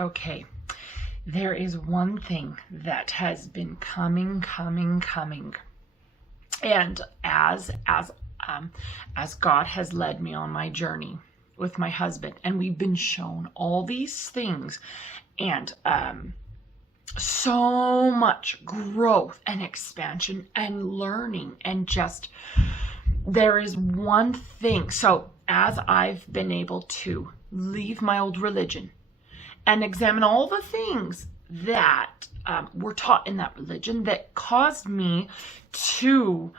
Okay, there is one thing that has been coming. And as God has led me on my journey with my husband, and we've been shown all these things, and so much growth and expansion and learning, and just there is one thing. So as I've been able to leave my old religion and examine all the things that were taught in that religion that caused me to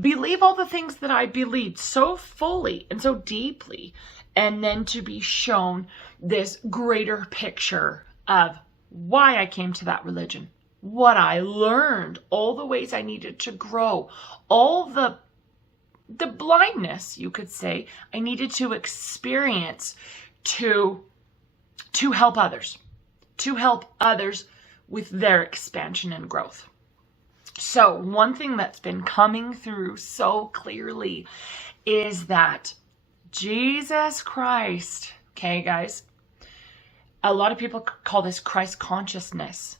believe all the things that I believed so fully and so deeply, and then to be shown this greater picture of why I came to that religion, what I learned, all the ways I needed to grow, all the blindness, you could say, I needed to experience to help others with their expansion and growth. So one thing that's been coming through so clearly is that Jesus Christ, okay guys, a lot of people call this Christ consciousness,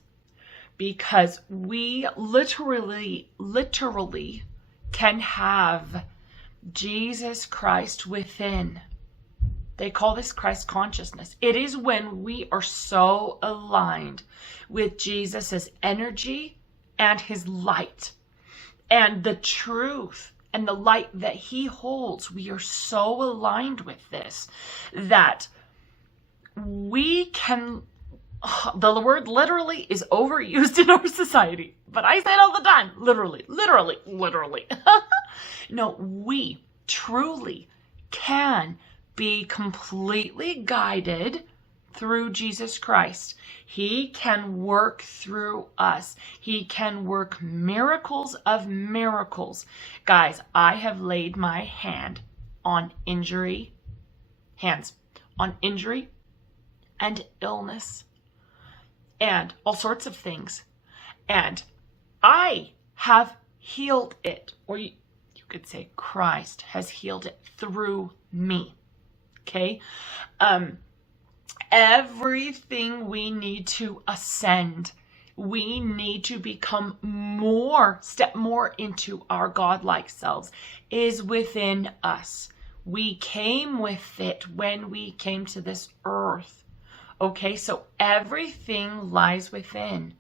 because we literally can have Jesus Christ within. They call this Christ consciousness. It is when we are so aligned with Jesus's energy and his light and the truth and the light that he holds. We are so aligned with this that we can, the word literally is overused in our society, but I say it all the time, literally. No, we truly can be completely guided through Jesus Christ. He can work through us. He can work miracles of miracles. Guys, I have laid my hands on injury and illness and all sorts of things. And I have healed it, or you could say Christ has healed it through me. Okay? Everything we need to ascend, we need to become step more into our godlike selves, is within us. We came with it when we came to this earth. Okay, so everything lies within.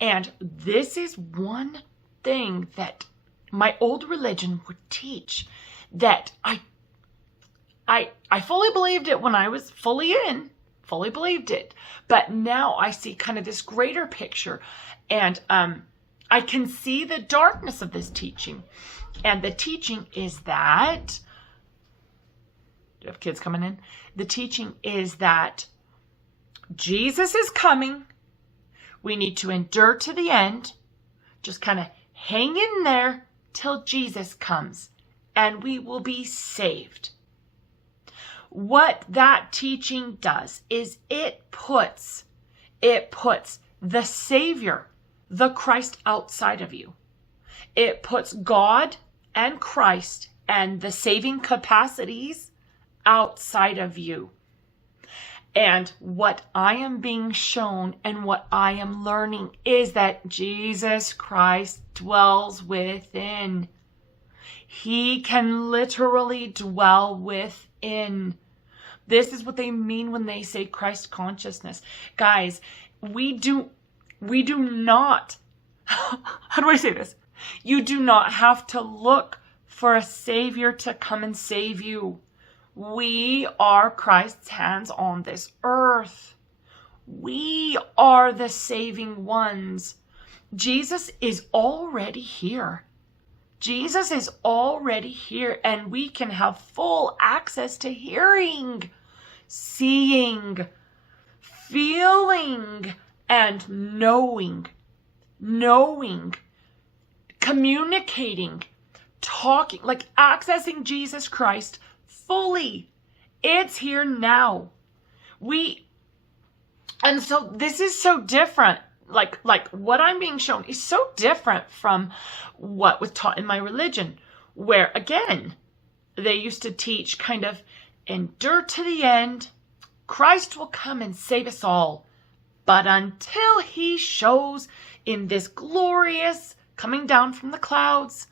And this is one thing that my old religion would teach, that I fully believed it when I was fully believed it. But now I see kind of this greater picture, and I can see the darkness of this teaching. And the teaching is that, do you have kids coming in? The teaching is that Jesus is coming. We need to endure to the end. Just kind of hang in there till Jesus comes, and we will be saved. What that teaching does is it puts the Savior, the Christ, outside of you. It puts God and Christ and the saving capacities outside of you. And what I am being shown and what I am learning is that Jesus Christ dwells within. He can literally dwell within. This is what they mean when they say Christ consciousness. Guys, we do not, how do I say this? You do not have to look for a Savior to come and save you. We are Christ's hands on this earth. We are the saving ones. Jesus is already here. Jesus is already here, and we can have full access to hearing, seeing, feeling, and knowing, communicating, talking, like accessing Jesus Christ fully. It's here now. And so this is so different. Like what I'm being shown is so different from what was taught in my religion, where again, they used to teach kind of endure to the end, Christ will come and save us all. But until he shows in this glorious coming down from the clouds,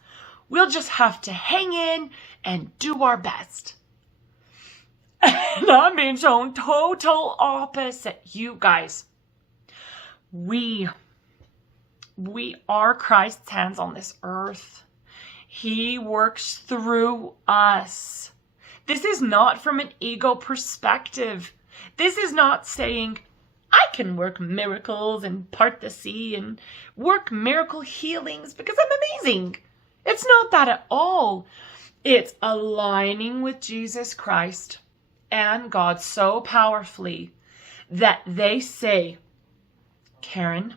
we'll just have to hang in and do our best. And I'm being shown total opposite, you guys. We are Christ's hands on this earth. He works through us. This is not from an ego perspective. This is not saying, I can work miracles and part the sea and work miracle healings because I'm amazing. It's not that at all. It's aligning with Jesus Christ and God so powerfully that they say, Karen,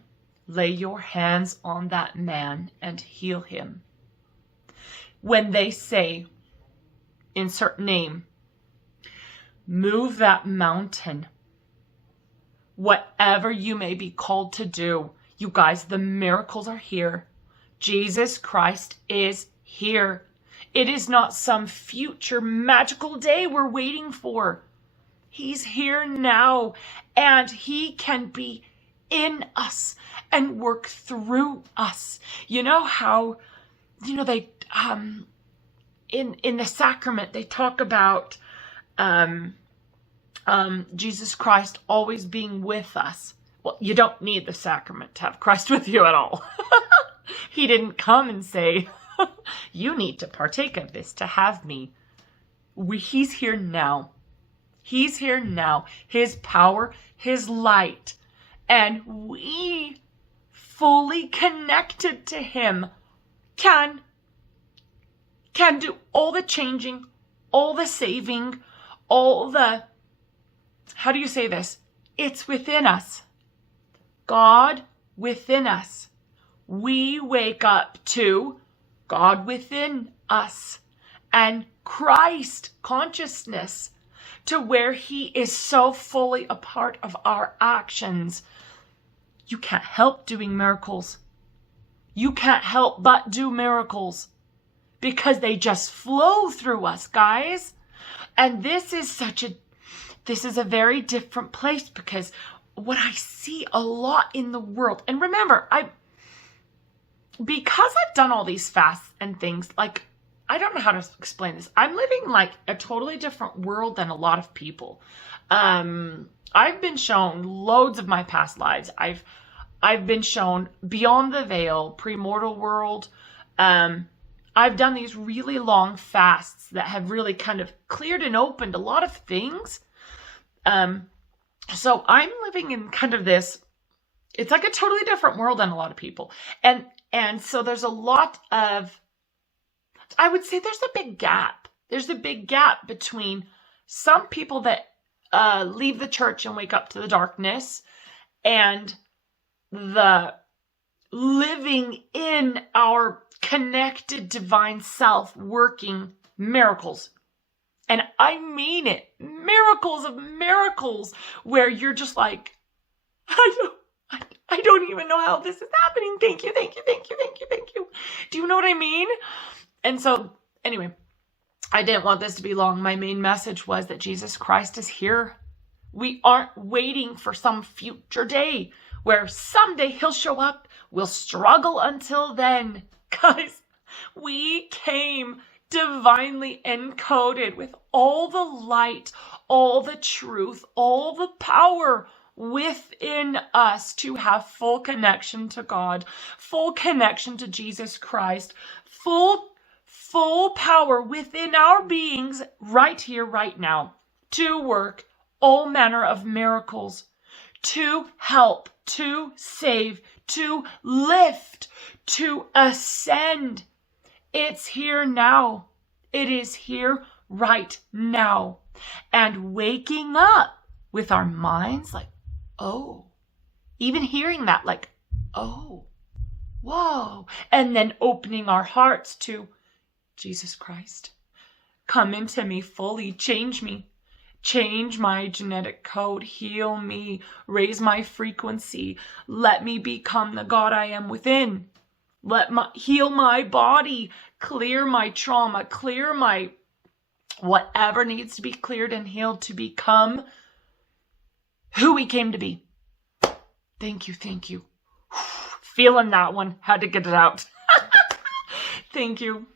lay your hands on that man and heal him. When they say, insert name, move that mountain, whatever you may be called to do, you guys, the miracles are here. Jesus Christ is here. It is not some future magical day we're waiting for. He's here now, and he can be in us and work through us. You know how, they, in the sacrament, they talk about, Jesus Christ always being with us. Well, you don't need the sacrament to have Christ with you at all. He didn't come and say, you need to partake of this to have me. He's here now. He's here now. His power, his light, and we fully connected to him can do all the changing, all the saving, all the, how do you say this? It's within us. God within us. We wake up to God within us and Christ consciousness to where he is so fully a part of our actions. You can't help doing miracles. You can't help but do miracles because they just flow through us, guys. And this is a very different place because what I see a lot in the world, and remember, because I've done all these fasts and things, like, I don't know how to explain this. I'm living like a totally different world than a lot of people. I've been shown loads of my past lives. I've been shown beyond the veil, premortal world. I've done these really long fasts that have really kind of cleared and opened a lot of things. So I'm living in kind of this, it's like a totally different world than a lot of people. And so there's a lot of, I would say there's a big gap. There's a big gap between some people that leave the church and wake up to the darkness and the living in our connected divine self working miracles. And I mean it, miracles of miracles, where you're just like, I don't even know how this is happening. Thank you, thank you, thank you, thank you, thank you. Do you know what I mean? And so, anyway, I didn't want this to be long. My main message was that Jesus Christ is here. We aren't waiting for some future day where someday he'll show up. We'll struggle until then. Guys, we came divinely encoded with all the light, all the truth, all the power within us to have full connection to God, full connection to Jesus Christ, full power within our beings right here, right now, to work all manner of miracles, to help, to save, to lift, to ascend. It's here now. It is here right now. And waking up with our minds like, oh, even hearing that, like, oh, whoa. And then opening our hearts to Jesus Christ. Come into me fully. Change me. Change my genetic code. Heal me. Raise my frequency. Let me become the God I am within. Heal my body. Clear my trauma. Clear my whatever needs to be cleared and healed to become who we came to be. Thank you. Thank you. Feeling that one. Had to get it out. Thank you.